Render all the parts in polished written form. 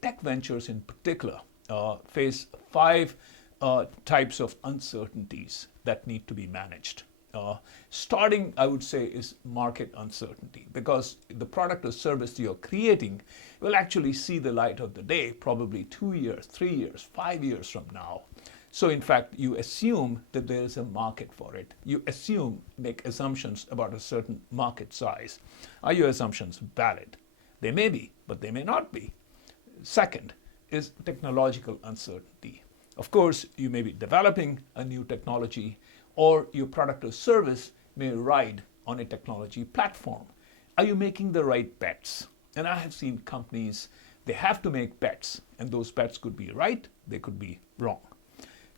tech ventures in particular face five types of uncertainties that need to be managed. Starting, I would say, is market uncertainty, because the product or service you're creating will actually see the light of the day probably 2 years, 3 years, 5 years from now. So in fact, you assume that there is a market for it. You make assumptions about a certain market size. Are your assumptions valid? They may be, but they may not be. Second is technological uncertainty. Of course, you may be developing a new technology, or your product or service may ride on a technology platform. Are you making the right bets? And I have seen companies, they have to make bets, and those bets could be right, they could be wrong.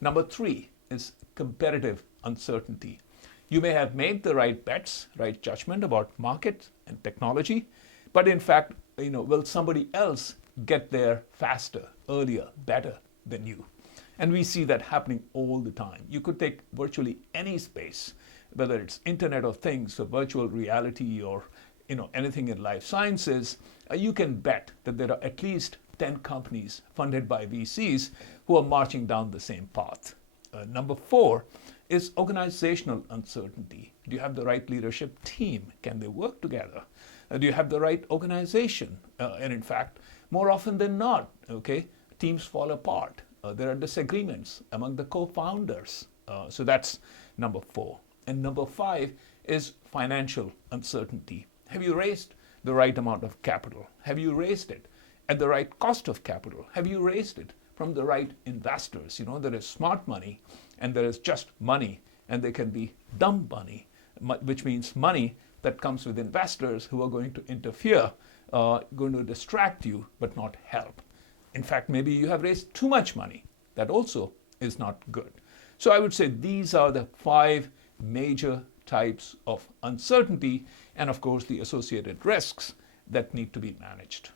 Number 3 is comparative uncertainty. You may have made the right bets, right judgment about market and technology, but in fact, will somebody else get there faster, earlier, better than you? And we see that happening all the time. You could take virtually any space, whether it's Internet of Things or virtual reality or anything in life sciences. You can bet that there are at least 10 companies funded by VCs who are marching down the same path. Number 4 is organizational uncertainty. Do you have the right leadership team? Can they work together? Do you have the right organization? And in fact, more often than not, teams fall apart. There are disagreements among the co-founders. So that's number 4. And number 5 is financial uncertainty. Have you raised the right amount of capital? Have you raised it at the right cost of capital? Have you raised it from the right investors? There is smart money and there is just money, and there can be dumb money, which means money that comes with investors who are going to interfere, going to distract you, but not help. In fact, maybe you have raised too much money. That also is not good. So I would say these are the 5 major types of uncertainty, and of course the associated risks that need to be managed.